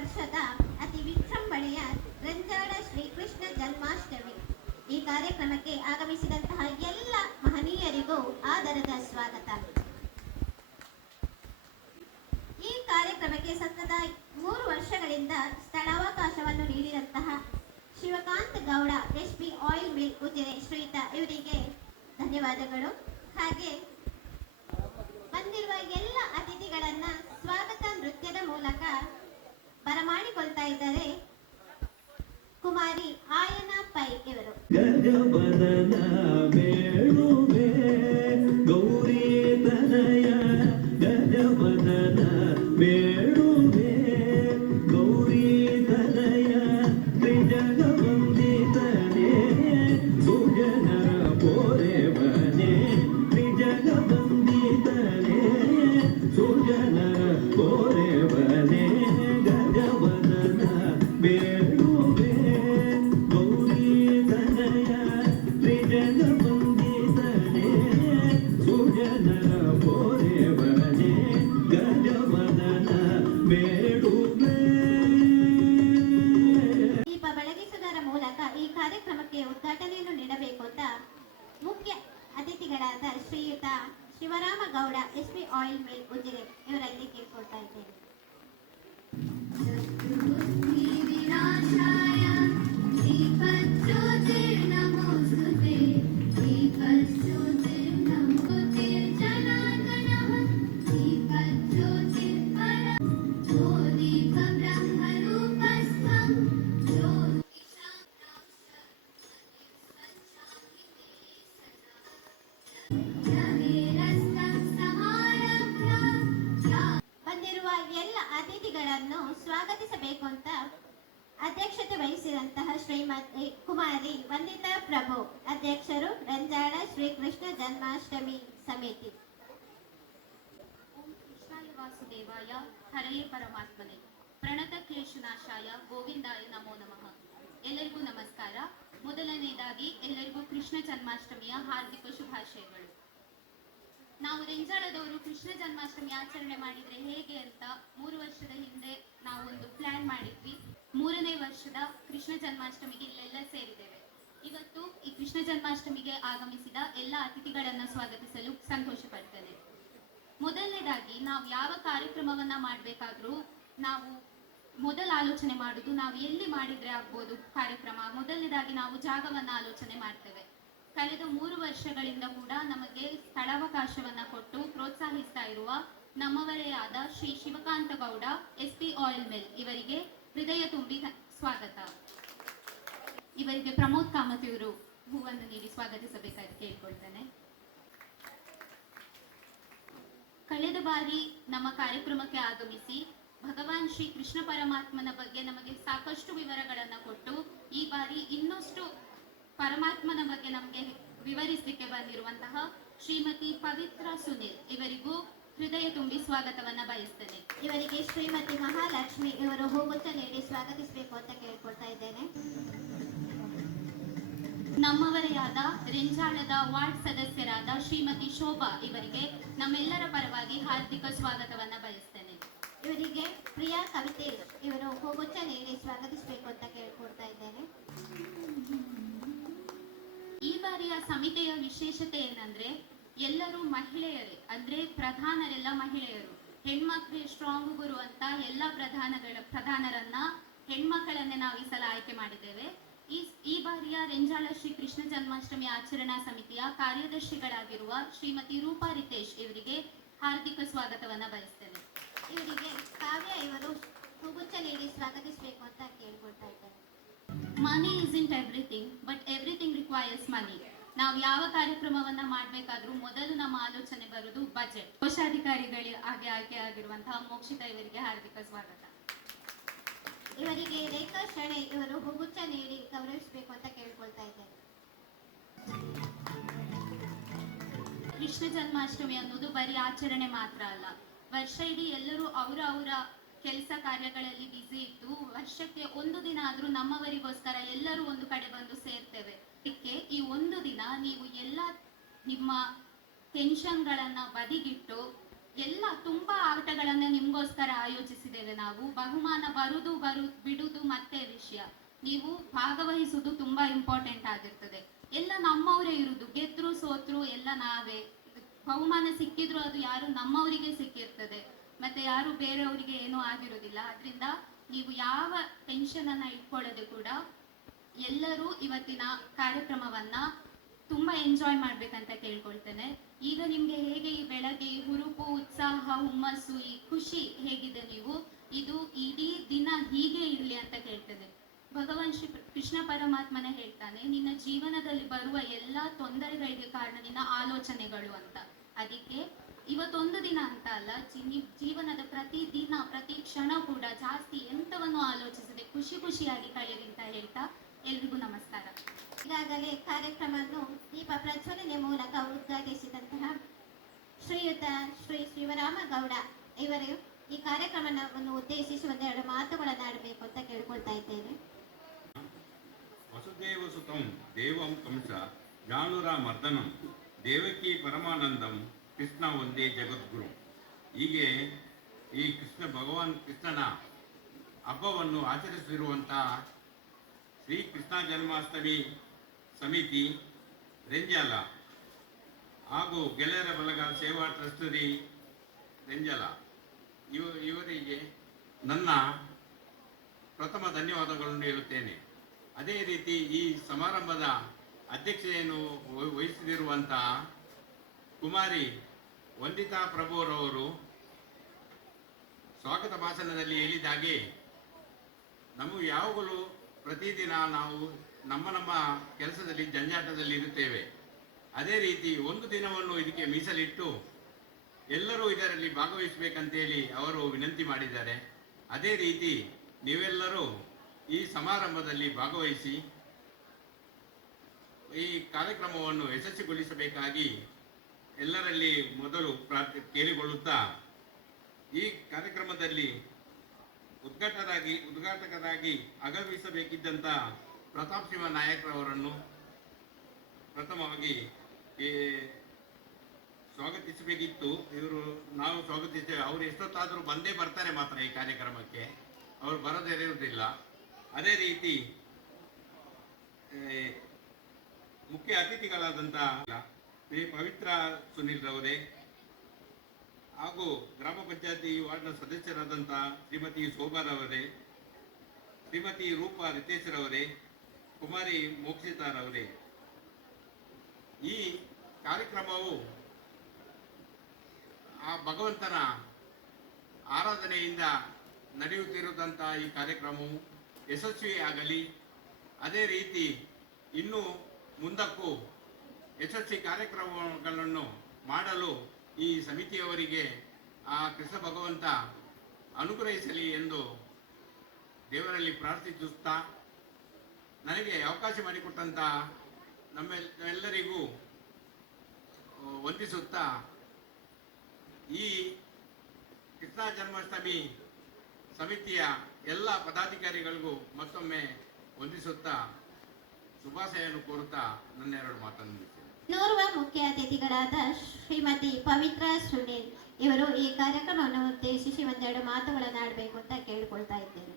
ವರ್ಷದ ಅತಿ ವಿಜೃಂಭಣೆಯ ರಂಜಾಡ ಶ್ರೀಕೃಷ್ಣ ಜನ್ಮಾಷ್ಟಮಿ. ಈ ಕಾರ್ಯಕ್ರಮಕ್ಕೆ ಆಗಮಿಸಿದಂತಹ ಎಲ್ಲ ಮಹನೀಯರಿಗೂ ಆದರದ ಸ್ವಾಗತ. ಈ ಕಾರ್ಯಕ್ರಮಕ್ಕೆ ಸತತ ಮೂರು ವರ್ಷಗಳಿಂದ ಸ್ಥಳಾವಕಾಶವನ್ನು ನೀಡಿದಂತಹ Shivakanth Gowda P oil mill Ujire Shritha ಇವರಿಗೆ ಧನ್ಯವಾದಗಳು. ಹಾಗೆ ಬಂದಿರುವ ಎಲ್ಲ ಅತಿಥಿಗಳನ್ನ ಸ್ವಾಗತ ನೃತ್ಯದ ಮೂಲಕ ಬರಮಾಡಿಕೊಳ್ತಾ ಇದ್ದಾರೆ. ಕುಮಾರಿ ಆಯನ ಪೈ ಇವರು. ಗಜವದನ ಅತಿಥಿಗಳನ್ನು ಸ್ವಾಗತಿಸಬೇಕು ಅಂತ ಅಧ್ಯಕ್ಷತೆ ವಹಿಸಿದಂತಹ ಶ್ರೀಮತಿ ಕುಮಾರಿ ವಂದಿತಾ ಪ್ರಭು, ಅಧ್ಯಕ್ಷರು ರಂಜಾಳ ಶ್ರೀಕೃಷ್ಣ ಜನ್ಮಾಷ್ಟಮಿ ಸಮಿತಿ. ಓಂ ವಾಸುದೇವಾಯ ಹರಯೇ ಪರಮಾತ್ಮನೆ. ಪ್ರಣತ ಕ್ಲೇಶನಾಶಾಯ ಗೋವಿಂದಾಯ ನಮೋ ನಮಃ. ಎಲ್ಲರಿಗೂ ನಮಸ್ಕಾರ. ಮೊದಲನೆಯದಾಗಿ ಎಲ್ಲರಿಗೂ ಕೃಷ್ಣ ಜನ್ಮಾಷ್ಟಮಿಯ ಹಾರ್ದಿಕ ಶುಭಾಶಯಗಳು. ನಾವು ರೆಂಜಾಳದವರು ಕೃಷ್ಣ ಜನ್ಮಾಷ್ಟಮಿ ಆಚರಣೆ ಮಾಡಿದ್ರೆ ಹೇಗೆ ಅಂತ ಮೂರು ವರ್ಷದ ಹಿಂದೆ ನಾವು ಒಂದು ಪ್ಲಾನ್ ಮಾಡಿದ್ವಿ. ಮೂರನೇ ವರ್ಷದ ಕೃಷ್ಣ ಜನ್ಮಾಷ್ಟಮಿಗೆ ಇಲ್ಲೆಲ್ಲ ಸೇರಿದ್ದೇವೆ. ಇವತ್ತು ಈ ಕೃಷ್ಣ ಜನ್ಮಾಷ್ಟಮಿಗೆ ಆಗಮಿಸಿದ ಎಲ್ಲ ಅತಿಥಿಗಳನ್ನ ಸ್ವಾಗತಿಸಲು ಸಂತೋಷ ಪಡ್ತೇನೆ. ಮೊದಲನೇದಾಗಿ ನಾವು ಯಾವ ಕಾರ್ಯಕ್ರಮವನ್ನ ಮಾಡಬೇಕಾದ್ರೂ ನಾವು ಮೊದಲ ಆಲೋಚನೆ ಮಾಡುದು, ನಾವು ಎಲ್ಲಿ ಮಾಡಿದ್ರೆ ಆಗ್ಬೋದು ಕಾರ್ಯಕ್ರಮ. ಮೊದಲನೇದಾಗಿ ನಾವು ಜಾಗವನ್ನ ಆಲೋಚನೆ ಮಾಡ್ತೇವೆ. ಕಳೆದ ಮೂರು ವರ್ಷಗಳಿಂದ ಕೂಡ ನಮಗೆ ಸ್ಥಳಾವಕಾಶವನ್ನ ಕೊಟ್ಟು ಪ್ರೋತ್ಸಾಹಿಸ್ತಾ ಇರುವ ನಮ್ಮವರೇ ಆದ Shri Shivakanta Gowda, S P oil mill ಇವರಿಗೆ ಹೃದಯ ತುಂಬಿ ಸ್ವಾಗತ. ಇವರಿಗೆ ಪ್ರಮೋದ್ ಕಾಮತ್ ಇವರು ಹೂವನ್ನು ನೀಡಿ ಸ್ವಾಗತಿಸಬೇಕಾಗಿ ಕೇಳ್ಕೊಳ್ತೇನೆ. ಕಳೆದ ಬಾರಿ ನಮ್ಮ ಕಾರ್ಯಕ್ರಮಕ್ಕೆ ಆಗಮಿಸಿ ಭಗವಾನ್ ಶ್ರೀ ಕೃಷ್ಣ ಪರಮಾತ್ಮನ ಬಗ್ಗೆ ನಮಗೆ ಸಾಕಷ್ಟು ವಿವರಗಳನ್ನ ಕೊಟ್ಟು ಈ ಬಾರಿ ಇನ್ನಷ್ಟು ಪರಮಾತ್ಮನ ಬಗ್ಗೆ ನಮಗೆ ವಿವರಿಸಲಿಕ್ಕೆ ಬಂದಿರುವಂತಹ ಶ್ರೀಮತಿ ಪವಿತ್ರ ಸುನಿಲ್ ಇವರಿಗೂ ಹೃದಯ ತುಂಬಿ ಸ್ವಾಗತವನ್ನ ಬಯಸ್ತೇನೆ. ಇವರಿಗೆ ಶ್ರೀಮತಿ ಮಹಾಲಕ್ಷ್ಮಿ ಇವರು ಹೋಗುತ್ತಾ ನೀಡಿ ಸ್ವಾಗತಿಸಬೇಕು ಅಂತ ಕೇಳ್ಕೊಳ್ತಾ ಇದ್ದೇನೆ. ನಮ್ಮವರೇ ಆದ ರೆಂಜಾಳದ ವಾರ್ಡ್ ಸದಸ್ಯರಾದ ಶ್ರೀಮತಿ ಶೋಭಾ ಇವರಿಗೆ ನಮ್ಮೆಲ್ಲರ ಪರವಾಗಿ ಹಾರ್ದಿಕ ಸ್ವಾಗತವನ್ನ ಬಯಸ್ತೇನೆ. ಇವರಿಗೆ ಪ್ರಿಯಾ ಕವಿತೆ ಇವರು ಹೋಗುತ್ತಾ ನೀಡಿ ಸ್ವಾಗತಿಸಬೇಕು ಅಂತ ಕೇಳ್ಕೊಳ್ತಾ ಇದ್ದೇನೆ. ಈ ಬಾರಿಯ ಸಮಿತಿಯ ವಿಶೇಷತೆ ಏನಂದ್ರೆ ಎಲ್ಲರೂ ಮಹಿಳೆಯರೇ, ಅಂದ್ರೆ ಪ್ರಧಾನರೆಲ್ಲ ಮಹಿಳೆಯರು. ಹೆಣ್ಮಕ್ಳು ಸ್ಟ್ರಾಂಗ್ ಗುರು ಅಂತ ಎಲ್ಲ ಪ್ರಧಾನಗಳ, ಪ್ರಧಾನರನ್ನ ಹೆಣ್ಮಕ್ಕಳನ್ನೇ ನಾವು ಈ ಸಲ ಆಯ್ಕೆ ಮಾಡಿದ್ದೇವೆ. ಈ ಈ ಬಾರಿಯ ರೆಂಜಾಳ ಶ್ರೀ ಕೃಷ್ಣ ಜನ್ಮಾಷ್ಟಮಿ ಆಚರಣಾ ಸಮಿತಿಯ ಕಾರ್ಯದರ್ಶಿಗಳಾಗಿರುವ ಶ್ರೀಮತಿ ರೂಪಾ ರಿತೇಶ್ ಇವರಿಗೆ ಹಾರ್ದಿಕ ಸ್ವಾಗತವನ್ನ ಬಯಸ್ತೇನೆ. ಇವರಿಗೆ ಕಾವ್ಯ ಇವರು ನೀಡಿ ಸ್ವಾಗತಿಸಬೇಕು ಅಂತ ಕೇಳ್ಕೊಳ್ತಾ money is everything but everything requires money ನಾವು ಯಾವ ಕಾರ್ಯಕ್ರಮವನ್ನ ಮಾಡಬೇಕಾದ್ರೂ ಮೊದಲು ನಮ್ಮ ಆಲೋಚನೆ ಬರುವುದು ಬಜೆಟ್ ಕೋಶಾಧಿಕಾರಿಗಳು ಆಗಿ ಆಯ್ಕೆ ಆಗಿರುವಂತಹ ಮೋಕ್ಷಿತ ಇವರಿಗೆ ಹಾರ್ದಿಕ ಸ್ವಾಗತ. ಇವರಿಗೆ ರೇಖಾ ಶಣೆ ಇವರು ಹೋಗುತ್ತಾ ನೀಡಿ ಗೌರವಿಸಬೇಕು ಅಂತ ಕೇಳ್ಕೊಳ್ತಾ ಇದ್ದಾರೆ ಕೃಷ್ಣ ಜನ್ಮಾಷ್ಟಮಿ ಅನ್ನೋದು ಬರೀ ಆಚರಣೆ ಮಾತ್ರ ಅಲ್ಲ. ವರ್ಷ ಇಡೀ ಎಲ್ಲರೂ ಅವರ ಅವರ ಕೆಲಸ ಕಾರ್ಯಗಳಲ್ಲಿ ಬಿಸಿ ಇದ್ದು ವರ್ಷಕ್ಕೆ ಒಂದು ದಿನ ಆದರೂ ನಮ್ಮವರಿಗೋಸ್ಕರ ಎಲ್ಲರೂ ಒಂದು ಕಡೆ ಬಂದು ಸೇರ್ತೇವೆ. ಅದಕ್ಕೆ ಈ ಒಂದು ದಿನ ನೀವು ಎಲ್ಲ ನಿಮ್ಮ ಟೆನ್ಷನ್ಗಳನ್ನ ಬದಿಗಿಟ್ಟು ಎಲ್ಲ ತುಂಬಾ ಆಟಗಳನ್ನ ನಿಮ್ಗೋಸ್ಕರ ಆಯೋಜಿಸಿದ್ದೇವೆ ನಾವು. ಬಹುಮಾನ ಬರುದು ಬರು, ಬಿಡುದು ಮತ್ತೆ ವಿಷಯ. ನೀವು ಭಾಗವಹಿಸುವುದು ತುಂಬಾ ಇಂಪಾರ್ಟೆಂಟ್ ಆಗಿರ್ತದೆ. ಎಲ್ಲ ನಮ್ಮವರೇ ಇರುದು, ಗೆದ್ರು ಸೋತ್ರು ಎಲ್ಲ ನಾವೇ. ಬಹುಮಾನ ಸಿಕ್ಕಿದ್ರು ಅದು ಯಾರು ನಮ್ಮವರಿಗೆ ಸಿಕ್ಕಿರ್ತದೆ. ಮತ್ತೆ ಯಾರು ಬೇರೆಯವರಿಗೆ ಏನೂ ಆಗಿರೋದಿಲ್ಲ. ಅದರಿಂದ ನೀವು ಯಾವ ಟೆನ್ಷನ್ ಅನ್ನ ಇಟ್ಕೊಳ್ಳದೆ ಕೂಡ ಎಲ್ಲರೂ ಇವತ್ತಿನ ಕಾರ್ಯಕ್ರಮವನ್ನ ತುಂಬಾ ಎಂಜಾಯ್ ಮಾಡ್ಬೇಕಂತ ಕೇಳ್ಕೊಳ್ತೇನೆ. ಈಗ ನಿಮ್ಗೆ ಹೇಗೆ ಈ ಬೆಳಗ್ಗೆ ಈ ಹುರುಪು, ಉತ್ಸಾಹ, ಹುಮ್ಮಸ್ಸು, ಈ ಖುಷಿ ಹೇಗಿದೆ ನೀವು? ಇದು ಇಡೀ ದಿನ ಹೀಗೆ ಇರಲಿ ಅಂತ ಕೇಳ್ತೇನೆ. ಭಗವಾನ್ ಶ್ರೀ ಕೃಷ್ಣ ಪರಮಾತ್ಮನ ಹೇಳ್ತಾನೆ, ನಿನ್ನ ಜೀವನದಲ್ಲಿ ಬರುವ ಎಲ್ಲಾ ತೊಂದರೆಗಳಿಗೆ ಕಾರಣ ನಿನ್ನ ಆಲೋಚನೆಗಳು ಅಂತ. ಅದಕ್ಕೆ ಇವತ್ತೊಂದು ದಿನ ಅಂತ ಅಲ್ಲ ಜೀವನದ ಪ್ರತಿ ದಿನ ಪ್ರತಿ ಕ್ಷಣ ಕೂಡ ಜಾಸ್ತಿ ಎಂತವನ್ನು ಆಲೋಚಿಸದೆ ಖುಷಿ ಖುಷಿಯಾಗಿ ಕಳೆಯಿರಿ ಅಂತ ಹೇಳ್ತಾ ಎಲ್ರಿಗೂ ನಮಸ್ಕಾರ. ಈಗಾಗಲೇ ಕಾರ್ಯಕ್ರಮವನ್ನು ದೀಪ ಪ್ರಜ್ವಲನೆ ಮೂಲಕ ಉದ್ಘಾಟಿಸಿದಂತಹ ಶ್ರೀಯುತ ಶ್ರೀ ಶಿವರಾಮ ಗೌಡ ಇವರು ಈ ಕಾರ್ಯಕ್ರಮವನ್ನು ಉದ್ದೇಶಿಸಿ ಒಂದೆರಡು ಮಾತುಗಳನ್ನಾಡಬೇಕು ಅಂತ ಕೇಳ್ಕೊಳ್ತಾ ಇದ್ದೇನೆ. ವಸುದೇವಸುತಂ ದೇವಂ ಕಂಸ ಜಾಣುರ ಮರ್ದನಂ ದೇವಕಿ ಪರಮಾನಂದಂ ಕೃಷ್ಣ ಒಂದೇ ಜಗದ್ಗುರು. ಹೀಗೆ ಈ ಕೃಷ್ಣ ಭಗವಾನ್ ಕೃಷ್ಣನ ಹಬ್ಬವನ್ನು ಆಚರಿಸಿರುವಂತಹ ಶ್ರೀ ಕೃಷ್ಣ ಜನ್ಮಾಷ್ಟಮಿ ಸಮಿತಿ, ರೆಂಜಾಲ ಹಾಗೂ ಗೆಳೆಯರ ಬಳಗ ಸೇವಾ ಟ್ರಸ್ಟರಿ ರೆಂಜಾಲ. ಇವ, ಇವರಿಗೆ ನನ್ನ ಪ್ರಥಮ ಧನ್ಯವಾದಗಳನ್ನು ಹೇಳುತ್ತೇನೆ. ಅದೇ ರೀತಿ ಈ ಸಮಾರಂಭದ ಅಧ್ಯಕ್ಷತೆಯನ್ನು ವಹ- ವಹಿಸಿದಿರುವಂತಹ ಕುಮಾರಿ ವಂದಿತಾ ಪ್ರಭುರವರು ಸ್ವಾಗತ ಭಾಷಣದಲ್ಲಿ ಹೇಳಿದ ಹಾಗೆ ನಮಗೆ ಯಾವಾಗಲೂ ಪ್ರತಿದಿನ ನಾವು ನಮ್ಮ ನಮ್ಮ ಕೆಲಸದಲ್ಲಿ ಜಂಜಾಟದಲ್ಲಿ ಇರುತ್ತೇವೆ. ಅದೇ ರೀತಿ ಒಂದು ದಿನವನ್ನು ಇದಕ್ಕೆ ಮೀಸಲಿಟ್ಟು ಎಲ್ಲರೂ ಇದರಲ್ಲಿ ಭಾಗವಹಿಸಬೇಕಂತೇಳಿ ಅವರು ವಿನಂತಿ ಮಾಡಿದ್ದಾರೆ. ಅದೇ ರೀತಿ ನೀವೆಲ್ಲರೂ ಈ ಸಮಾರಂಭದಲ್ಲಿ ಭಾಗವಹಿಸಿ ಈ ಕಾರ್ಯಕ್ರಮವನ್ನು ಯಶಸ್ವಿಗೊಳಿಸಬೇಕಾಗಿ ಎಲ್ಲರಲ್ಲಿ ಮೊದಲು ಪ್ರಾರ್ಥಿ ಕೇಳಿಕೊಳ್ಳುತ್ತಾ, ಈ ಕಾರ್ಯಕ್ರಮದಲ್ಲಿ ಉದ್ಘಾಟನಾಗಿ, ಉದ್ಘಾಟಕರಾಗಿ ಆಗಮಿಸಬೇಕಿದ್ದಂಥ ಪ್ರತಾಪ್ ಸಿಂಹ ನಾಯಕರವರನ್ನು ಪ್ರಥಮವಾಗಿ ಸ್ವಾಗತಿಸಬೇಕಿತ್ತು. ಇವರು ನಾವು ಸ್ವಾಗತಿಸ್ತೇವೆ ಅವರು ಎಷ್ಟೊತ್ತಾದರೂ ಬಂದೇ ಬರ್ತಾರೆ ಮಾತ್ರ ಈ ಕಾರ್ಯಕ್ರಮಕ್ಕೆ. ಅವರು ಬರದೇ ಇರುವುದಿಲ್ಲ. ಅದೇ ರೀತಿ ಮುಖ್ಯ ಅತಿಥಿಗಳಾದಂಥ ಶ್ರೀ ಪವಿತ್ರ ಸುನಿಲ್ ರವರೇ ಹಾಗೂ ಗ್ರಾಮ ಪಂಚಾಯತಿ ವಾರ್ಡ್ನ ಸದಸ್ಯರಾದಂಥ ಶ್ರೀಮತಿ ಶೋಭಾರವರೇ ಶ್ರೀಮತಿ ರೂಪಾ ರಿತೇಶ್ರವರೇ ಕುಮಾರಿ ಮೋಕ್ಷಿತಾರವರೇ ಈ ಕಾರ್ಯಕ್ರಮವು ಆ ಭಗವಂತನ ಆರಾಧನೆಯಿಂದ ನಡೆಯುತ್ತಿರುವಂಥ ಈ ಕಾರ್ಯಕ್ರಮವು ಯಶಸ್ವಿಯಾಗಲಿ. ಅದೇ ರೀತಿ ಇನ್ನೂ ಮುಂದಕ್ಕೂ ಯಶಸ್ವಿ ಕಾರ್ಯಕ್ರಮಗಳನ್ನು ಮಾಡಲು ಈ ಸಮಿತಿಯವರಿಗೆ ಆ ಕೃಷ್ಣ ಭಗವಂತ ಅನುಗ್ರಹಿಸಲಿ ಎಂದು ದೇವರಲ್ಲಿ ಪ್ರಾರ್ಥಿಸುತ್ತಾ ನನಗೆ ಅವಕಾಶ ಮಾಡಿಕೊಟ್ಟಂತಹ ನಮ್ಮೆಲ್ಲರಿಗೂ ವಂದಿಸುತ್ತಾ ಈ ಕೃಷ್ಣ ಜನ್ಮಾಷ್ಟಮಿ ಸಮಿತಿಯ ಎಲ್ಲ ಪದಾಧಿಕಾರಿಗಳಿಗೂ ಮತ್ತೊಮ್ಮೆ ವಂದಿಸುತ್ತಾ ಶುಭಾಶಯನ್ನು ಕೋರುತ್ತಾ ನನ್ನ ಎರಡು ಮಾತನ್ನು ಮುಗಿಸ್ತೇನೆ ಮುಖ್ಯ ಅತಿಥಿಗಳಾದ ಶ್ರೀಮತಿ ಪವಿತ್ರ ಸುನೀಲ್ ಇವರು ಈ ಕಾರ್ಯಕ್ರಮವನ್ನು ಉದ್ದೇಶಿಸಿ ಒಂದೆರಡು ಮಾತುಗಳನ್ನಾಡಬೇಕು ಅಂತ ಕೇಳಿಕೊಳ್ತಾ ಇದ್ದೇನೆ.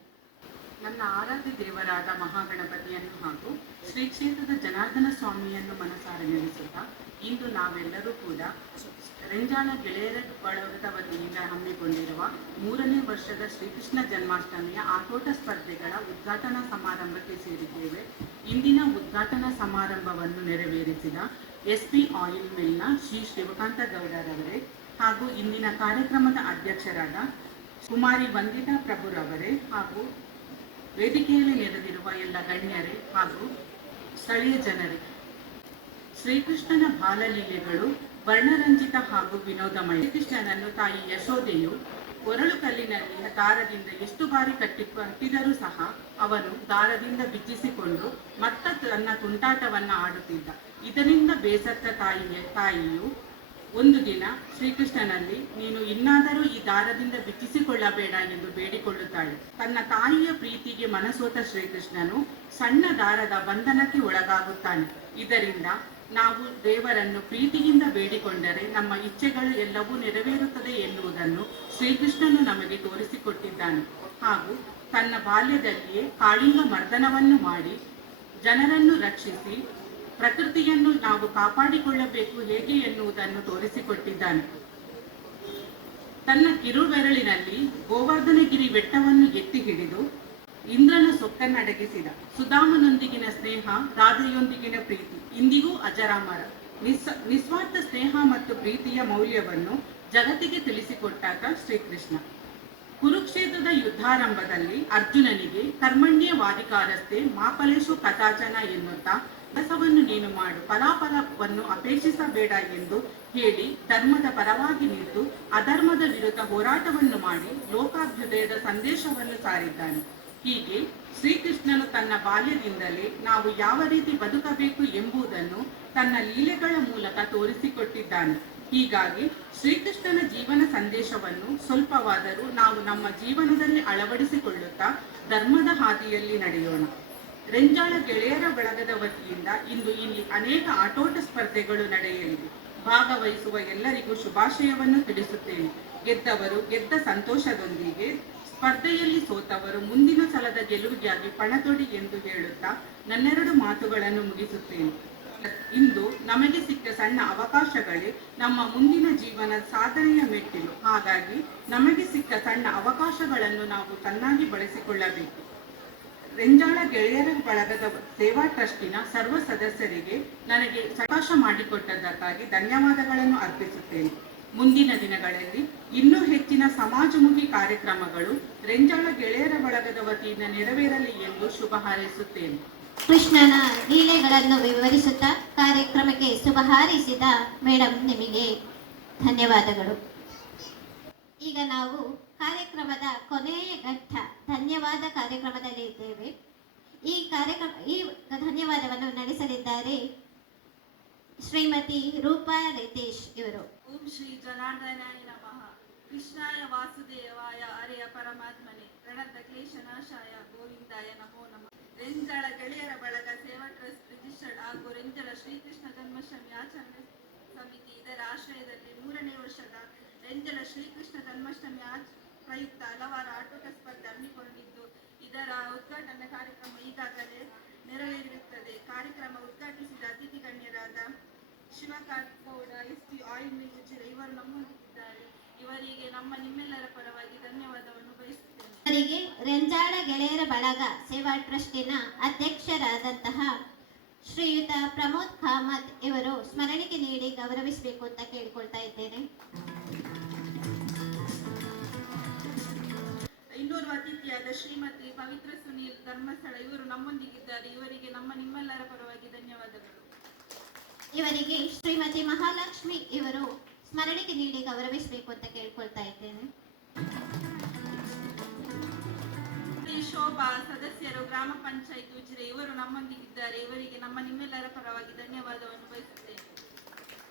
ನನ್ನ ಆರಾಧ್ಯ ದೇವರಾದ ಮಹಾಗಣಪತಿಯನ್ನು ಹಾಗೂ ಶ್ರೀ ಕ್ಷೇತ್ರದ ಜನಾರ್ದನ ಸ್ವಾಮಿಯನ್ನು ಮನಸಾರೆ ನೆನೆಸುತ್ತಾ ಇಂದು ನಾವೆಲ್ಲರೂ ಕೂಡ ರೆಂಜಾಳ ಗೆಳೆಯರ ಬಳಗದ ವತಿಯಿಂದ ಹಮ್ಮಿಕೊಂಡಿರುವ ಮೂರನೇ ವರ್ಷದ ಶ್ರೀಕೃಷ್ಣ ಜನ್ಮಾಷ್ಟಮಿಯ ಆಟೋಟ ಸ್ಪರ್ಧೆಗಳ ಉದ್ಘಾಟನಾ ಸಮಾರಂಭಕ್ಕೆ ಸೇರಿದ್ದೇವೆ. ಇಂದಿನ ಉದ್ಘಾಟನಾ ಸಮಾರಂಭವನ್ನು ನೆರವೇರಿಸಿದ ಎಸ್ ಪಿ ಆಯಿಲ್ ಮಿಲ್ನ ಶ್ರೀ ಶಿವಕಾಂತ ಗೌಡರವರೇ ಹಾಗೂ ಇಂದಿನ ಕಾರ್ಯಕ್ರಮದ ಅಧ್ಯಕ್ಷರಾದ ಕುಮಾರಿ ವಂದಿತಾ ಪ್ರಭುರವರೇ ಹಾಗೂ ವೇದಿಕೆಯಲ್ಲಿ ನೆರೆದಿರುವ ಎಲ್ಲ ಗಣ್ಯರೇ ಹಾಗೂ ಸ್ಥಳೀಯ ಜನರೇ, ಶ್ರೀಕೃಷ್ಣನ ಬಾಲಲೀಲೆಗಳು ವರ್ಣರಂಜಿತ ಹಾಗೂ ವಿನೋದಮಯ ಶ್ರೀಕೃಷ್ಣನನ್ನು ತಾಯಿ ಯಶೋದೆಯು ಒರಳು ಕಲ್ಲಿನಲ್ಲಿ ದಾರದಿಂದ ಎಷ್ಟು ಬಾರಿ ಕಟ್ಟಿ ಕಟ್ಟಿದರೂ ಸಹ ಅವನು ದಾರದಿಂದ ಬಿಚ್ಚಿಸಿಕೊಂಡು ಮತ್ತ ತನ್ನ ತುಂಟಾಟವನ್ನು ಆಡುತ್ತಿದ್ದ. ಇದರಿಂದ ಬೇಸತ್ತ ತಾಯಿಯ ತಾಯಿಯು ಒಂದು ದಿನ ಶ್ರೀಕೃಷ್ಣನಲ್ಲಿ, ನೀನು ಇನ್ನಾದರೂ ಈ ದಾರದಿಂದ ಬಿಚ್ಚಿಸಿಕೊಳ್ಳಬೇಡ ಎಂದು ಬೇಡಿಕೊಳ್ಳುತ್ತಾಳೆ. ತನ್ನ ತಾಯಿಯ ಪ್ರೀತಿಗೆ ಮನಸೋತ ಶ್ರೀಕೃಷ್ಣನು ಸಣ್ಣ ದಾರದ ಬಂಧನಕ್ಕೆ ಒಳಗಾಗುತ್ತಾನೆ. ಇದರಿಂದ ನಾವು ದೇವರನ್ನು ಪ್ರೀತಿಯಿಂದ ಬೇಡಿಕೊಂಡರೆ ನಮ್ಮ ಇಚ್ಛೆಗಳು ಎಲ್ಲವೂ ನೆರವೇರುತ್ತದೆ ಎನ್ನುವುದನ್ನು ಶ್ರೀಕೃಷ್ಣನು ನಮಗೆ ತೋರಿಸಿಕೊಟ್ಟಿದ್ದಾನೆ. ಹಾಗೂ ತನ್ನ ಬಾಲ್ಯದಲ್ಲಿಯೇ ಕಾಳಿಂಗ ಮರ್ದನವನ್ನು ಮಾಡಿ ಜನರನ್ನು ರಕ್ಷಿಸಿ ಪ್ರಕೃತಿಯನ್ನು ನಾವು ಕಾಪಾಡಿಕೊಳ್ಳಬೇಕು ಹೇಗೆ ಎನ್ನುವುದನ್ನು ತೋರಿಸಿಕೊಟ್ಟಿದ್ದಾನೆ. ತನ್ನ ಕಿರುಬೆರಳಿನಲ್ಲಿ ಗೋವರ್ಧನಗಿರಿ ಬೆಟ್ಟವನ್ನು ಎತ್ತಿ ಹಿಡಿದು ಇಂದ್ರನ ಸೊಕ್ಕನ್ನಡಗಿಸಿದ ಸುಧಾಮನೊಂದಿಗಿನ ಸ್ನೇಹ, ರಾಧೆಯೊಂದಿಗಿನ ಪ್ರೀತಿ, ಇಂದಿಗೂ ಅಜರಾಮರ. ನಿಸ್ ನಿಸ್ವಾರ್ಥ ಸ್ನೇಹ ಮತ್ತು ಪ್ರೀತಿಯ ಮೌಲ್ಯವನ್ನು ಜಗತ್ತಿಗೆ ತಿಳಿಸಿಕೊಟ್ಟಾಗ ಶ್ರೀಕೃಷ್ಣ. ಕುರುಕ್ಷೇತ್ರದ ಯುದ್ಧಾರಂಭದಲ್ಲಿ ಅರ್ಜುನನಿಗೆ ಕರ್ಮಣ್ಯ ವಾದಿಕಾರಸ್ಥೆ ಮಾಪಲೇಶು ಕಥಾಚನ ಎನ್ನುತ್ತಾ ಕೆಲಸವನ್ನು ನೀನು ಮಾಡು. ಫಲಾಫಲವನ್ನು ಅಪೇಕ್ಷಿಸಬೇಡ ಎಂದು ಹೇಳಿ ಧರ್ಮದ ಪರವಾಗಿ ನಿಂತು ಅಧರ್ಮದ ವಿರುದ್ಧ ಹೋರಾಟವನ್ನು ಮಾಡಿ ಲೋಕಾಭ್ಯುದಯದ ಸಂದೇಶವನ್ನು ಸಾರಿದ್ದಾನೆ. ಹೀಗೆ ಶ್ರೀಕೃಷ್ಣನು ತನ್ನ ಬಾಲ್ಯದಿಂದಲೇ ನಾವು ಯಾವ ರೀತಿ ಬದುಕಬೇಕು ಎಂಬುದನ್ನು ತನ್ನ ಲೀಲೆಗಳ ಮೂಲಕ ತೋರಿಸಿಕೊಟ್ಟಿದ್ದಾನೆ. ಹೀಗಾಗಿ ಶ್ರೀಕೃಷ್ಣನ ಜೀವನ ಸಂದೇಶವನ್ನು ಸ್ವಲ್ಪವಾದರೂ ನಾವು ನಮ್ಮ ಜೀವನದಲ್ಲಿ ಅಳವಡಿಸಿಕೊಳ್ಳುತ್ತಾ ಧರ್ಮದ ಹಾದಿಯಲ್ಲಿ ನಡೆಯೋಣ. ರೆಂಜಾಳ ಗೆಳೆಯರ ಬಳಗದ ವತಿಯಿಂದ ಇಂದು ಇಲ್ಲಿ ಅನೇಕ ಆಟೋಟ ಸ್ಪರ್ಧೆಗಳು ನಡೆಯಲಿವೆ. ಭಾಗವಹಿಸುವ ಎಲ್ಲರಿಗೂ ಶುಭಾಶಯವನ್ನು ತಿಳಿಸುತ್ತೇನೆ. ಗೆದ್ದವರು ಗೆದ್ದ ಸಂತೋಷದೊಂದಿಗೆ ಸ್ಪರ್ಧೆಯಲ್ಲಿ ಸೋತವರು ಮುಂದಿನ ಸಲದ ಗೆಲುವಿಗಾಗಿ ಪಣತೊಡಿ ಎಂದು ಹೇಳುತ್ತಾ ನನ್ನೆರಡು ಮಾತುಗಳನ್ನು ಮುಗಿಸುತ್ತೇನೆ. ಇಂದು ನಮಗೆ ಸಿಕ್ಕ ಸಣ್ಣ ಅವಕಾಶಗಳೇ ನಮ್ಮ ಮುಂದಿನ ಜೀವನ ಸಾಧನೆಯ ಮೆಟ್ಟಿಲು. ಹಾಗಾಗಿ ನಮಗೆ ಸಿಕ್ಕ ಸಣ್ಣ ಅವಕಾಶಗಳನ್ನು ನಾವು ಚೆನ್ನಾಗಿ ಬಳಸಿಕೊಳ್ಳಬೇಕು. ರೆಂಜಾಳ ಗೆಳೆಯರ ಬಳಗದ ಸೇವಾ ಟ್ರಸ್ಟಿನ ಸರ್ವ ಸದಸ್ಯರಿಗೆ ನನಗೆ ಸಕಾಶ ಮಾಡಿಕೊಟ್ಟದ್ದಕ್ಕಾಗಿ ಧನ್ಯವಾದಗಳನ್ನು ಅರ್ಪಿಸುತ್ತೇನೆ. ಮುಂದಿನ ದಿನಗಳಲ್ಲಿ ಇನ್ನೂ ಹೆಚ್ಚಿನ ಸಮಾಜಮುಖಿ ಕಾರ್ಯಕ್ರಮಗಳು ರೆಂಜಾಳ ಗೆಳೆಯರ ಬಳಗದ ವತಿಯಿಂದ ನೆರವೇರಲಿ ಎಂದು ಶುಭ ಹಾರೈಸುತ್ತೇನೆ. ಕೃಷ್ಣನ ಲೀಲೆಗಳನ್ನು ವಿವರಿಸುತ್ತಾ ಕಾರ್ಯಕ್ರಮಕ್ಕೆ ಶುಭ ಹಾರೈಸಿದ ಮೇಡಮ್ ನಿಮಗೆ ಧನ್ಯವಾದಗಳು. ಈಗ ನಾವು ಕಾರ್ಯಕ್ರಮದ ಕೊನೆಯ ಘಟ್ಟ ಧನ್ಯವಾದ ಕಾರ್ಯಕ್ರಮದಲ್ಲಿ ಇದ್ದೇವೆ. ಈ ಕಾರ್ಯಕ್ರಮ, ಈ ಧನ್ಯವಾದವನ್ನು ನಡೆಸಲಿದ್ದಾರೆ ಶ್ರೀಮತಿ ರೂಪಾ ರಿತೇಶ್ ಇವರು. ಓಂ ಶ್ರೀ ಜನಾರ್ದನಾಯ ನಮಃ. ಕೃಷ್ಣಾಯ ವಾಸುದೇವಾಯ ಅರೆಯ ಪರಮಾತ್ಮನೆ. ಪ್ರಣತ ಕ್ಲೇಶನಾಶಾಯ ಗೋವಿಂದಾಯ ನಮೋ ನಮಃ. ರೆಂಜಳ ಗೆಳೆಯರ ಬಳಗ ಸೇವಾ ಟ್ರಸ್ಟ್ ರಿಜಿಸ್ಟರ್ಡ್ ಹಾಗೂ ರೆಂಜಳ ಶ್ರೀಕೃಷ್ಣ ಜನ್ಮಾಷ್ಟಮಿ ಆಚರಣೆ ಸಮಿತಿ ಇದರ ಆಶ್ರಯದಲ್ಲಿ ಮೂರನೇ ವರ್ಷದ ರೆಂಜಳ ಶ್ರೀಕೃಷ್ಣ ಜನ್ಮಾಷ್ಟಮಿ ಆಚ ಪ್ರಯುಕ್ತ ಹಲವಾರು ಆಟೋಟ ಸ್ಪರ್ಧೆ ಹಮ್ಮಿಕೊಂಡಿದ್ದು ಇದರ ಉದ್ಘಾಟನಾ ಕಾರ್ಯಕ್ರಮ ಈಗಾಗಲೇ ನೆರವೇರಿರುತ್ತದೆ. ಕಾರ್ಯಕ್ರಮ ಉದ್ಘಾಟಿಸಿದ ಅತಿಥಿ ಗಣ್ಯರಾದ Shivakanth Gowda S T oil mill ಇವರು ನಮ್ಮೊಂದಿದ್ದಾರೆ ಇವರಿಗೆ ನಮ್ಮ ನಿಮ್ಮೆಲ್ಲರ ಪರವಾಗಿ ಧನ್ಯವಾದವನ್ನು ಬಯಸುತ್ತೇನೆ. ಇವರಿಗೆ ರೆಂಜಾಳ ಗೆಳೆಯರ ಬಳಗ, ಸೇವಾ ಟ್ರಸ್ಟಿನ ಅಧ್ಯಕ್ಷರಾದಂತಹ ಶ್ರೀಯುತ ಪ್ರಮೋದ್ ಕಾಮತ್ ಇವರು ಸ್ಮರಣಿಕೆ ನೀಡಿ ಗೌರವಿಸಬೇಕು ಅಂತ ಕೇಳಿಕೊಳ್ತಾ ಇದ್ದೇನೆ. ಇನ್ನೋರ್ವ ಅತಿಥಿಯಾದ ಶ್ರೀಮತಿ ಪವಿತ್ರ ಸುನೀಲ್ ಧರ್ಮಸ್ಥಳ ಇವರು ನಮ್ಮೊಂದಿಗಿದ್ದಾರೆ. ಇವರಿಗೆ ನಮ್ಮ ನಿಮ್ಮೆಲ್ಲರ ಪರವಾಗಿ ಧನ್ಯವಾದಗಳು. ಇವರಿಗೆ ಶ್ರೀಮತಿ ಮಹಾಲಕ್ಷ್ಮಿ ಇವರು ಸ್ಮರಣಿಕೆ ನೀಡಿ ಗೌರವಿಸಬೇಕು ಅಂತ ಕೇಳ್ಕೊಳ್ತಾ ಇದ್ದೇನೆ. ಶೋಭಾ ಸದಸ್ಯರು ಗ್ರಾಮ ಪಂಚಾಯತ್ ಉಜಿರೆ ಇವರು ನಮ್ಮೊಂದಿಗಿದ್ದಾರೆ. ಇವರಿಗೆ ನಮ್ಮ ನಿಮ್ಮೆಲ್ಲರ ಪರವಾಗಿ ಧನ್ಯವಾದವನ್ನು ಬಯಸುತ್ತೇನೆ.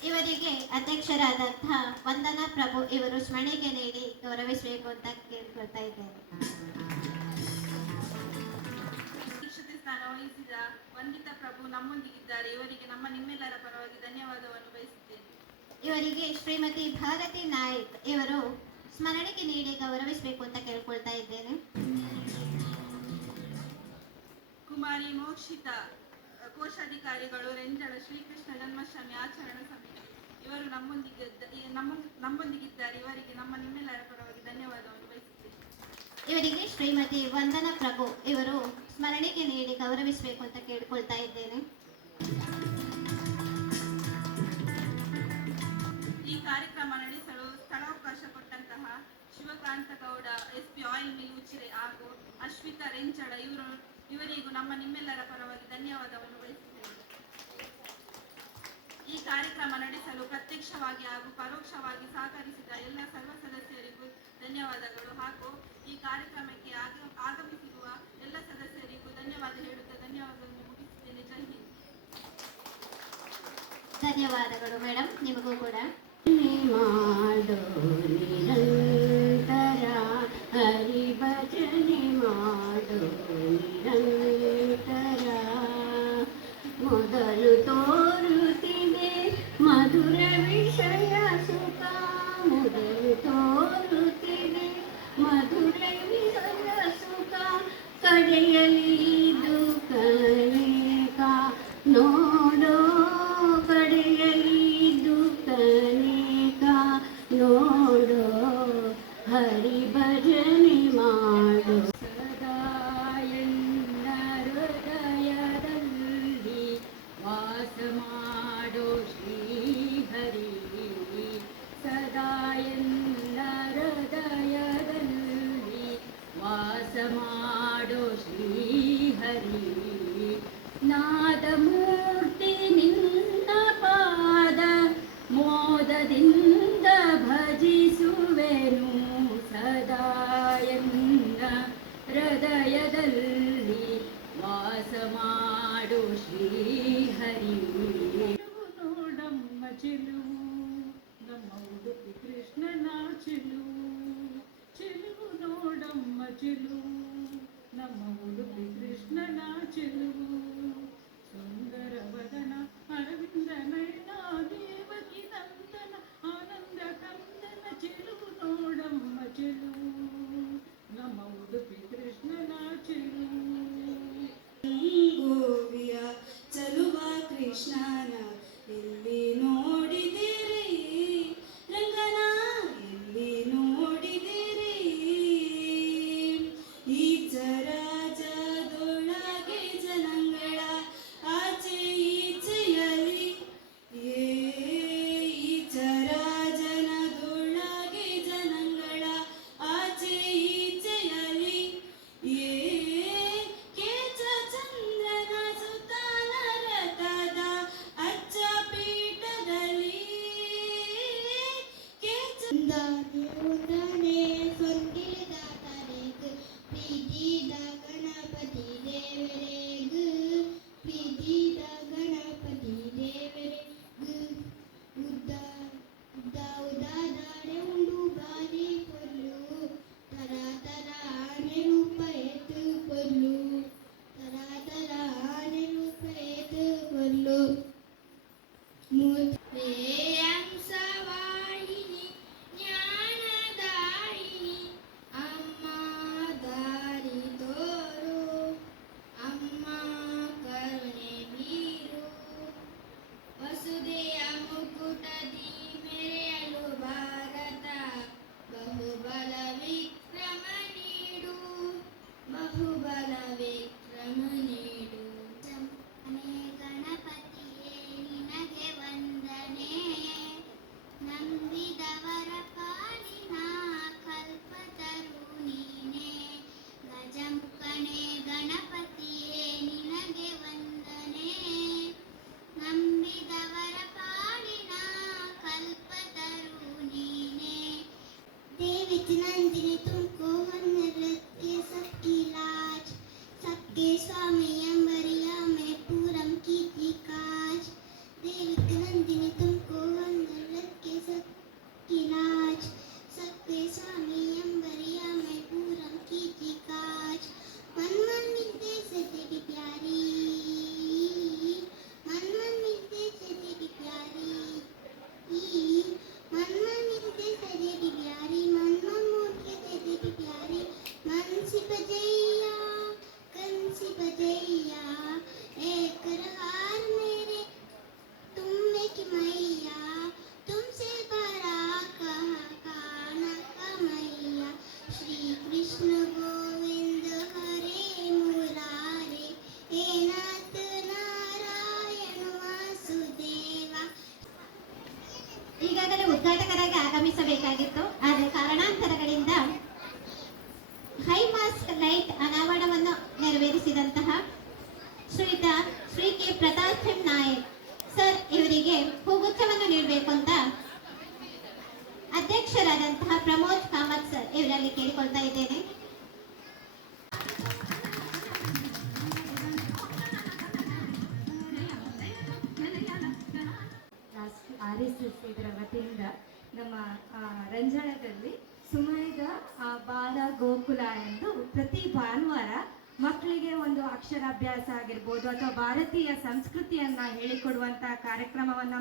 ಇವರಿಗೆ ಅಧ್ಯಕ್ಷರಾದಂತಹ ವಂದನಾ ಪ್ರಭು ಇವರು ಸ್ಮರಣೆಗೆ ನೀಡಿ ಗೌರವಿಸಬೇಕು ಅಂತ ಕೇಳ್ಕೊಳ್ತಾ ಇದ್ದೇನೆ. ಸ್ಥಾನ ವಹಿಸಿದ ವಂದಿತಾ ಪ್ರಭು ನಮ್ಮೊಂದಿಗಿದ್ದಾರೆ. ಇವರಿಗೆ ನಮ್ಮ ನಿಮ್ಮೆಲ್ಲರ ಪರವಾಗಿ ಧನ್ಯವಾದವನ್ನು ಬಯಸುತ್ತೇನೆ. ಇವರಿಗೆ ಶ್ರೀಮತಿ ಭಾರತಿ ನಾಯಕ್ ಇವರು ಸ್ಮರಣೆಗೆ ನೀಡಿ ಗೌರವಿಸಬೇಕು ಅಂತ ಕೇಳ್ಕೊಳ್ತಾ ಇದ್ದೇನೆ. ಕುಮಾರಿ ಮೋಕ್ಷಿತ ಕೋಶಾಧಿಕಾರಿಗಳು ರೆಂಜಳ ಶ್ರೀಕೃಷ್ಣ ಜನ್ಮಾಷ್ಟಮಿ ಆಚರಣಾ ಸಮಿತಿ. ಇವರು ನಮ್ಮೊಂದಿಗೆ ನಮ್ಮ ನಮ್ಮೊಂದಿಗಿದ್ದಾರೆ. ಇವರಿಗೆ ನಮ್ಮ ನಿಮ್ಮೆಲ್ಲರ ಪರವಾಗಿ ಧನ್ಯವಾದವನ್ನು ಬಯಸುತ್ತೇನೆ. ಇವರಿಗೆ ಶ್ರೀಮತಿ ವಂದನಾ ಪ್ರಭು ಇವರು ಸ್ಮರಣೆಗೆ ನೀಡಿ ಗೌರವಿಸಬೇಕು ಅಂತ ಕೇಳ್ಕೊಳ್ತಾ ಇದ್ದೇನೆ. ಈ ಕಾರ್ಯಕ್ರಮ ನಡೆಸಲು ಸ್ಥಳಾವಕಾಶ ಕೊಟ್ಟಂತಹ Shivakanta Gowda SP oil mill Ujire ಹಾಗೂ ಅಶ್ವಿತಾ ರೆಂಚಳ ಇವರು ಇವರಿಗೂ ನಮ್ಮ ನಿಮ್ಮೆಲ್ಲರ ಪರವಾಗಿ ಧನ್ಯವಾದವನ್ನು ಉಳಿಸುತ್ತೇವೆ ಈ ಕಾರ್ಯಕ್ರಮ ನಡೆಸಲು ಪ್ರತ್ಯಕ್ಷವಾಗಿ ಹಾಗೂ ಪರೋಕ್ಷವಾಗಿ ಸಹಕರಿಸಿದ ಎಲ್ಲ ಸರ್ವ ಸದಸ್ಯರಿಗೂ ಧನ್ಯವಾದಗಳು. ಹಾಗೂ ಈ ಕಾರ್ಯಕ್ರಮಕ್ಕೆ ಆಗ ಆಗಮಿಸಿರುವ ಎಲ್ಲ ಸದಸ್ಯರಿಗೂ ಧನ್ಯವಾದ ಹೇಳುತ್ತಾ ಧನ್ಯವಾದವನ್ನು ಮುಗಿಸುತ್ತೇನೆ. ಜೈ ಹಿಂದ್. ಧನ್ಯವಾದಗಳು ಮೇಡಮ್ ನಿಮಗೂ ಕೂಡ. ಹರಿ ಭಜನೆ ಮಾಡು ನಿರಂತರ ಮೊದಲು ತೋರುತ್ತಿ ಕೃಷ್ಣನ तुमको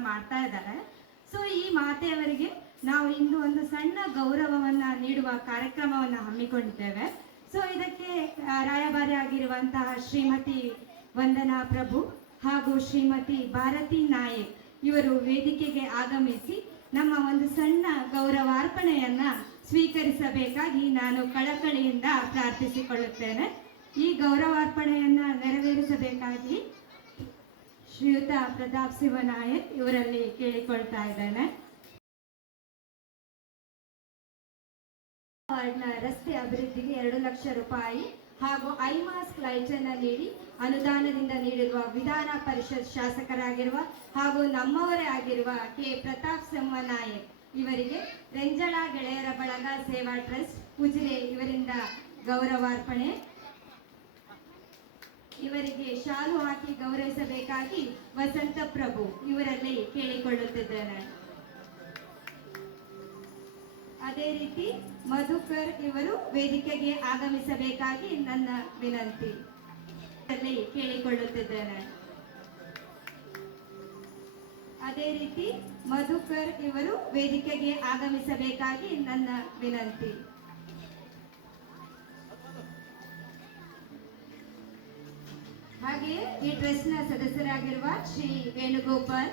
ಮಾಡ್ತಾ ಇದ್ದಾರೆ. ಸೊ ಈ ಮಾತೆಯವರಿಗೆ ನಾವು ಇಂದು ಒಂದು ಸಣ್ಣ ಗೌರವವನ್ನ ನೀಡುವ ಕಾರ್ಯಕ್ರಮವನ್ನ ಹಮ್ಮಿಕೊಂಡಿದ್ದೇವೆ. ಸೊ ಇದಕ್ಕೆ ರಾಯಭಾರಿ ಆಗಿರುವಂತಹ ಶ್ರೀಮತಿ ವಂದನಾ ಪ್ರಭು ಹಾಗೂ ಶ್ರೀಮತಿ ಭಾರತಿ ನಾಯಕ್ ಇವರು ವೇದಿಕೆಗೆ ಆಗಮಿಸಿ ನಮ್ಮ ಒಂದು ಸಣ್ಣ ಗೌರವಾರ್ಪಣೆಯನ್ನ ಸ್ವೀಕರಿಸಬೇಕಾಗಿ ನಾನು ಕಳಕಳಿಯಿಂದ ಪ್ರಾರ್ಥಿಸಿಕೊಳ್ಳುತ್ತೇನೆ. ಈ ಗೌರವಾರ್ಪಣೆಯನ್ನ ನೆರವೇರಿಸಬೇಕಾಗಿ ಶ್ರೀಯುತ ಪ್ರತಾಪ್ ಶಿವನಾಯಕ್ ಇವರಲ್ಲಿ ಕೇಳಿಕೊಳ್ತಾ ಇದ್ದೇನೆ. ರಸ್ತೆ ಅಭಿವೃದ್ಧಿಗೆ ಎರಡು ಲಕ್ಷ ರೂಪಾಯಿ ಹಾಗೂ ಲೈಟ್ ಅನ್ನ ನೀಡಿ ಅನುದಾನದಿಂದ ನೀಡಿರುವ ವಿಧಾನ ಪರಿಷತ್ ಶಾಸಕರಾಗಿರುವ ಹಾಗೂ ನಮ್ಮವರೇ ಆಗಿರುವ ಕೆ. ಪ್ರತಾಪ್ ಸಿಂಹ ನಾಯಕ್ ಇವರಿಗೆ ರೆಂಜಳ ಗೆಳೆಯರ ಬಳಗ ಸೇವಾ ಟ್ರಸ್ಟ್ ಉಜಿರೆ ಇವರಿಂದ ಗೌರವಾರ್ಪಣೆ. ಇವರಿಗೆ ಶಾಲು ಹಾಕಿ ಗೌರವಿಸಬೇಕಾಗಿ ವಸಂತ ಪ್ರಭು ಇವರಲ್ಲಿ ಕೇಳಿಕೊಳ್ಳುತ್ತಿದ್ದೇನೆ ಅದೇ ರೀತಿ ಮಧುಕರ್ ಇವರು ವೇದಿಕೆಗೆ ಆಗಮಿಸಬೇಕಾಗಿ ನನ್ನ ವಿನಂತಿ. ಕೇಳಿಕೊಳ್ಳುತ್ತಿದ್ದೇನೆ. ಅದೇ ರೀತಿ ಮಧುಕರ್ ಇವರು ವೇದಿಕೆಗೆ ಆಗಮಿಸಬೇಕಾಗಿ ನನ್ನ ವಿನಂತಿ. ಹಾಗೆಯೇ ಈ ಟ್ರಸ್ಟ್ನ ಸದಸ್ಯರಾಗಿರುವ ಶ್ರೀ ವೇಣುಗೋಪಾಲ್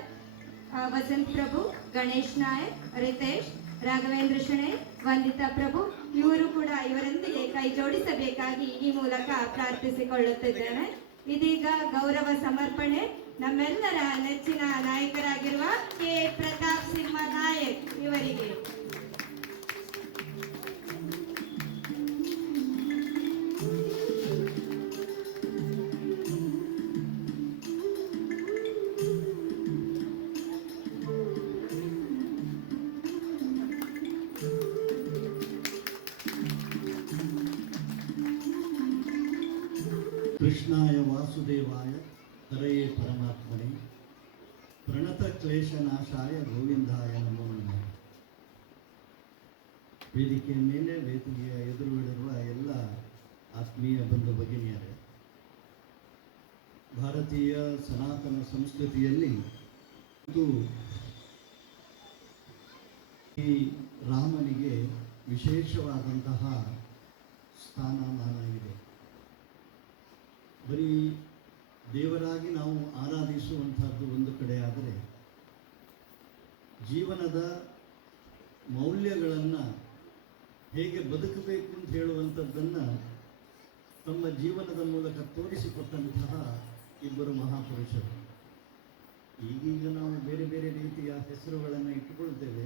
ವಸಂತ್ ಪ್ರಭು ಗಣೇಶ್ ನಾಯಕ್, ರಿತೇಶ್, ರಾಘವೇಂದ್ರ ಶೆಣೆ, ವಂದಿತಾ ಪ್ರಭು, ಇವರು ಕೂಡ ಇವರೊಂದಿಗೆ ಕೈ ಜೋಡಿಸಬೇಕಾಗಿ ಈ ಮೂಲಕ ಪ್ರಾರ್ಥಿಸಿಕೊಳ್ಳುತ್ತಿದ್ದೇನೆ. ಇದೀಗ ಗೌರವ ಸಮರ್ಪಣೆ, ನಮ್ಮೆಲ್ಲರ ನೆಚ್ಚಿನ ನಾಯಕರಾಗಿರುವ ಕೆ. ಪ್ರತಾಪ್ ಸಿಂಹ ನಾಯಕ್ ಇವರಿಗೆ. ವೇದಿಕೆ ಮೇಲೆ ವೇದಿಕೆಯ ಎದುರುಗಳಿರುವ ಎಲ್ಲ ಆತ್ಮೀಯ ಬಂಧು ಭಗಿನಿಯರೇ ಭಾರತೀಯ ಸನಾತನ ಸಂಸ್ಕೃತಿಯಲ್ಲಿ ಇದು ಈ ರಾಮನಿಗೆ ವಿಶೇಷವಾದಂತಹ ಸ್ಥಾನಮಾನ ಇದೆ ಬರೀ ದೇವರಾಗಿ ನಾವು ಆರಾಧಿಸುವಂಥದ್ದು ಒಂದು ಕಡೆ ಆದರೆ, ಜೀವನದ ಮೌಲ್ಯಗಳನ್ನು ಹೇಗೆ ಬದುಕಬೇಕು ಅಂತ ಹೇಳುವಂಥದ್ದನ್ನು ತಮ್ಮ ಜೀವನದ ಮೂಲಕ ತೋರಿಸಿಕೊಟ್ಟಂತಹ ಇಬ್ಬರು ಮಹಾಪುರುಷರು. ಈಗೀಗ ನಾವು ಬೇರೆ ಬೇರೆ ರೀತಿಯ ಹೆಸರುಗಳನ್ನು ಇಟ್ಟುಕೊಳ್ತೇವೆ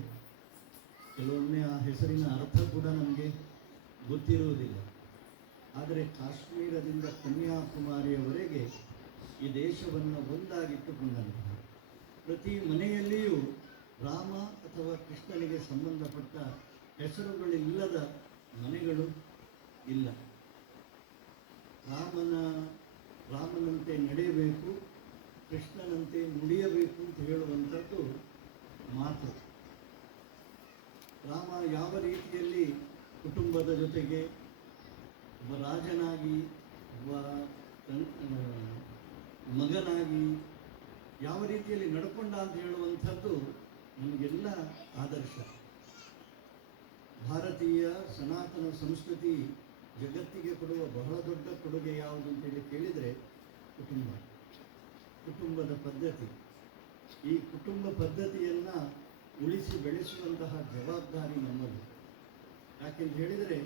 ಕೆಲವೊಮ್ಮೆ ಆ ಹೆಸರಿನ ಅರ್ಥ ಕೂಡ ನಮಗೆ ಗೊತ್ತಿರುವುದಿಲ್ಲ. ಆದರೆ ಕಾಶ್ಮೀರದಿಂದ ಕನ್ಯಾಕುಮಾರಿಯವರೆಗೆ ಈ ದೇಶವನ್ನು ಒಂದಾಗಿಟ್ಟುಕೊಂಡಂತಹ ಪ್ರತಿ ಮನೆಯಲ್ಲಿಯೂ ರಾಮ ಅಥವಾ ಕೃಷ್ಣನಿಗೆ ಸಂಬಂಧಪಟ್ಟ ಹೆಸರುಗಳಿಲ್ಲದ ಮನೆಗಳು ಇಲ್ಲ. ರಾಮನ, ರಾಮನಂತೆ ನಡೆಯಬೇಕು, ಕೃಷ್ಣನಂತೆ ನುಡಿಯಬೇಕು ಅಂತ ಹೇಳುವಂಥದ್ದು ಮಾತು. ರಾಮ ಯಾವ ರೀತಿಯಲ್ಲಿ ಕುಟುಂಬದ ಜೊತೆಗೆ ಒಬ್ಬ ರಾಜನಾಗಿ, ಒಬ್ಬ ಮಗನಾಗಿ ಯಾವ ರೀತಿಯಲ್ಲಿ ನಡ್ಕೊಂಡ ಅಂತ ಹೇಳುವಂಥದ್ದು ನಮಗೆಲ್ಲ ಆದರ್ಶ. ಭಾರತೀಯ ಸನಾತನ ಸಂಸ್ಕೃತಿ ಜಗತ್ತಿಗೆ ಕೊಡುವ ಬಹಳ ದೊಡ್ಡ ಕೊಡುಗೆ ಯಾವುದು ಅಂತೇಳಿ ಕೇಳಿದರೆ ಕುಟುಂಬ. ಕುಟುಂಬದ ಪದ್ಧತಿ. ಈ ಕುಟುಂಬ ಪದ್ಧತಿಯನ್ನು ಉಳಿಸಿ ಬೆಳೆಸುವಂತಹ ಜವಾಬ್ದಾರಿ ನಮ್ಮದು. ಯಾಕೆಂತ ಹೇಳಿದರೆ,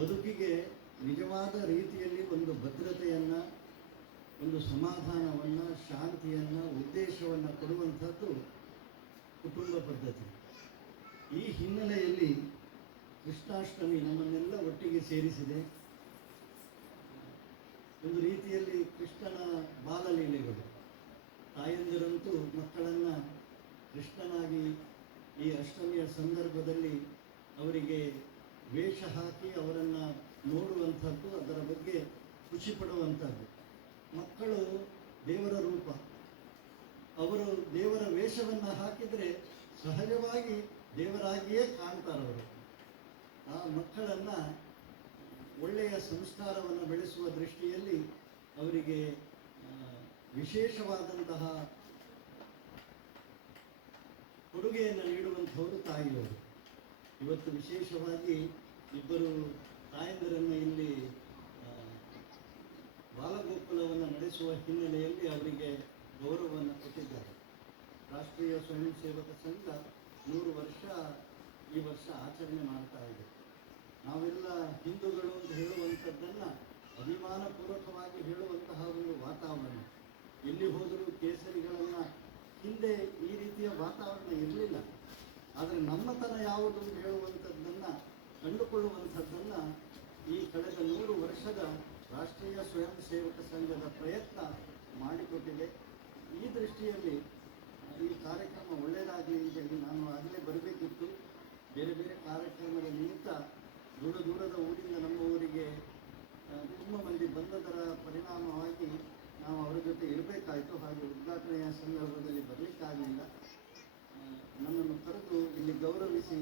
ಬದುಕಿಗೆ ನಿಜವಾದ ರೀತಿಯಲ್ಲಿ ಒಂದು ಭದ್ರತೆಯನ್ನು, ಒಂದು ಸಮಾಧಾನವನ್ನು, ಶಾಂತಿಯನ್ನು, ಉದ್ದೇಶವನ್ನು ಕೊಡುವಂಥದ್ದು ಕುಟುಂಬ ಪದ್ಧತಿ. ಈ ಹಿನ್ನೆಲೆಯಲ್ಲಿ ಕೃಷ್ಣಾಷ್ಟಮಿ ನಮ್ಮನ್ನೆಲ್ಲ ಒಟ್ಟಿಗೆ ಸೇರಿಸಿದೆ. ಒಂದು ರೀತಿಯಲ್ಲಿ ಕೃಷ್ಣನ ಬಾಲಲೀಲೆಗಳು. ತಾಯಂದಿರಂತೂ ಮಕ್ಕಳನ್ನು ಕೃಷ್ಣನಾಗಿ ಈ ಅಷ್ಟಮಿಯ ಸಂದರ್ಭದಲ್ಲಿ ಅವರಿಗೆ ವೇಷ ಹಾಕಿ ಅವರನ್ನು ನೋಡುವಂಥದ್ದು, ಅದರ ಬಗ್ಗೆ ಖುಷಿ ಪಡುವಂಥದ್ದು. ಮಕ್ಕಳು ದೇವರ ರೂಪ. ಅವರು ದೇವರ ವೇಷವನ್ನು ಹಾಕಿದರೆ ಸಹಜವಾಗಿ ದೇವರಾಗಿಯೇ ಕಾಣ್ತಾರವರು ಆ ಮಕ್ಕಳನ್ನು ಒಳ್ಳೆಯ ಸಂಸ್ಕಾರವನ್ನು ಬೆಳೆಸುವ ದೃಷ್ಟಿಯಲ್ಲಿ ಅವರಿಗೆ ವಿಶೇಷವಾದಂತಹ ಕೊಡುಗೆಯನ್ನು ನೀಡುವಂಥವರು ತಾಯಿಯವರು. ಇವತ್ತು ವಿಶೇಷವಾಗಿ ಇಬ್ಬರು ತಾಯಂದರನ್ನು ಇಲ್ಲಿ ಬಾಲಗೋಕುಲವನ್ನು ನಡೆಸುವ ಹಿನ್ನೆಲೆಯಲ್ಲಿ ಅವರಿಗೆ ಗೌರವವನ್ನು ಕೊಟ್ಟಿದ್ದಾರೆ. ರಾಷ್ಟ್ರೀಯ ಸ್ವಯಂ ಸೇವಕ ಸಂಘ ನೂರು ವರ್ಷ ಈ ವರ್ಷ ಆಚರಣೆ ಮಾಡ್ತಾ ಇದೆ. ನಾವೆಲ್ಲ ಹಿಂದೂಗಳು ಅಂತ ಹೇಳುವಂಥದ್ದನ್ನು ಅಭಿಮಾನಪೂರ್ವಕವಾಗಿ ಹೇಳುವಂತಹ ಒಂದು ವಾತಾವರಣ. ಎಲ್ಲಿ ಹೋದರೂ ಕೇಸರಿಗಳನ್ನು ಹಿಂದೆ ಈ ರೀತಿಯ ವಾತಾವರಣ ಇರಲಿಲ್ಲ. ಆದರೆ ನಮ್ಮತನ ಯಾವುದು ಅಂತ ಹೇಳುವಂಥದ್ದನ್ನು ಕಂಡುಕೊಳ್ಳುವಂಥದ್ದನ್ನು ಈ ಕಳೆದ ನೂರು ವರ್ಷದ ರಾಷ್ಟ್ರೀಯ ಸ್ವಯಂ ಸೇವಕ ಸಂಘದ ಪ್ರಯತ್ನ ಮಾಡಿಕೊಟ್ಟಿದೆ. ಈ ದೃಷ್ಟಿಯಲ್ಲಿ ಈ ಕಾರ್ಯಕ್ರಮ ಒಳ್ಳೆಯದಾಗಲಿ ಅಂತ ಹೇಳಿ ನಾನು ಆಗಲೇ ಬರಬೇಕಿತ್ತು. ಬೇರೆ ಬೇರೆ ಕಾರ್ಯಕ್ರಮದ ನಿಮಿತ್ತ ದೂರ ದೂರದ ಊರಿಂದ ನಮ್ಮ ಊರಿಗೆ ತುಂಬ ಮಂದಿ ಬಂದದರ ಪರಿಣಾಮವಾಗಿ ನಾವು ಅವರ ಜೊತೆ ಇರಬೇಕಾಯಿತು. ಹಾಗೆ ಉದ್ಘಾಟನೆಯ ಸಂದರ್ಭದಲ್ಲಿ ಬರಲಿಕ್ಕಾಗಲಿಲ್ಲ. ನನ್ನನ್ನು ಕರೆದು ಇಲ್ಲಿ ಗೌರವಿಸಿ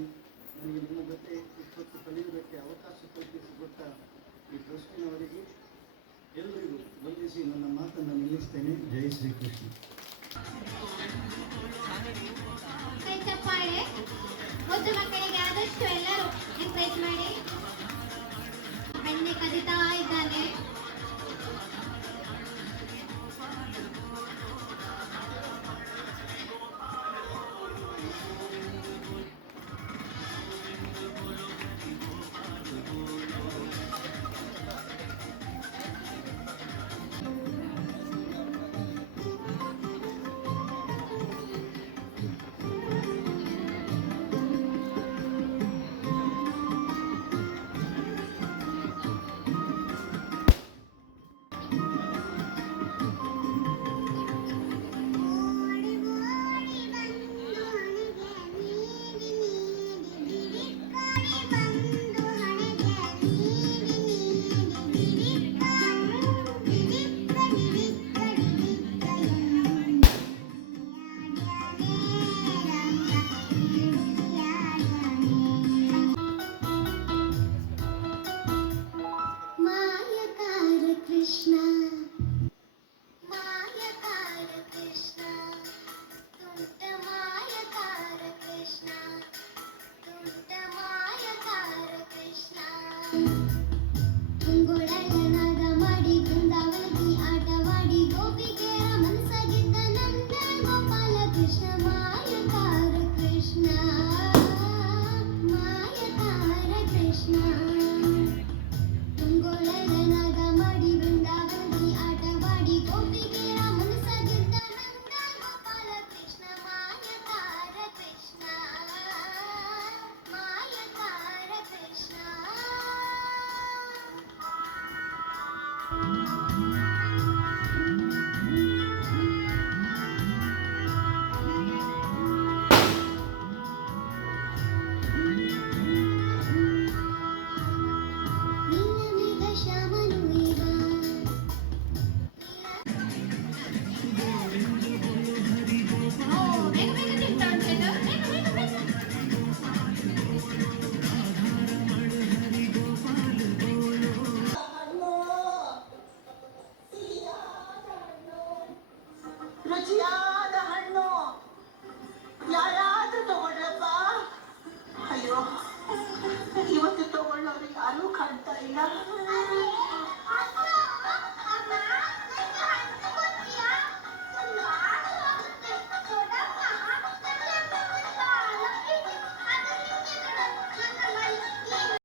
ನನಗೆ ನಿಮ್ಮ ಜೊತೆ ಇಪ್ಪತ್ತು ಕಲಿಯುವುದಕ್ಕೆ ಅವಕಾಶ ಕಲ್ಪಿಸಿಕೊಟ್ಟ ಈ ಟ್ರಸ್ಟಿನವರಿಗೆ ಎಲ್ಲರಿಗೂ ವಂದಿಸಿ ನನ್ನ ಮಾತನ್ನು ನಿಲ್ಲಿಸ್ತೇನೆ. ಜೈ ಶ್ರೀಕೃಷ್ಣ. ಚಪ್ಪಾಳೆ ಮುದ್ದು ಮಕ್ಕಳಿಗೆ ಆದಷ್ಟು ಎಲ್ಲರೂ ಎಂಕರೇಜ್ ಮಾಡಿ. ಬೆಣ್ಣೆ ಕದಿತಾ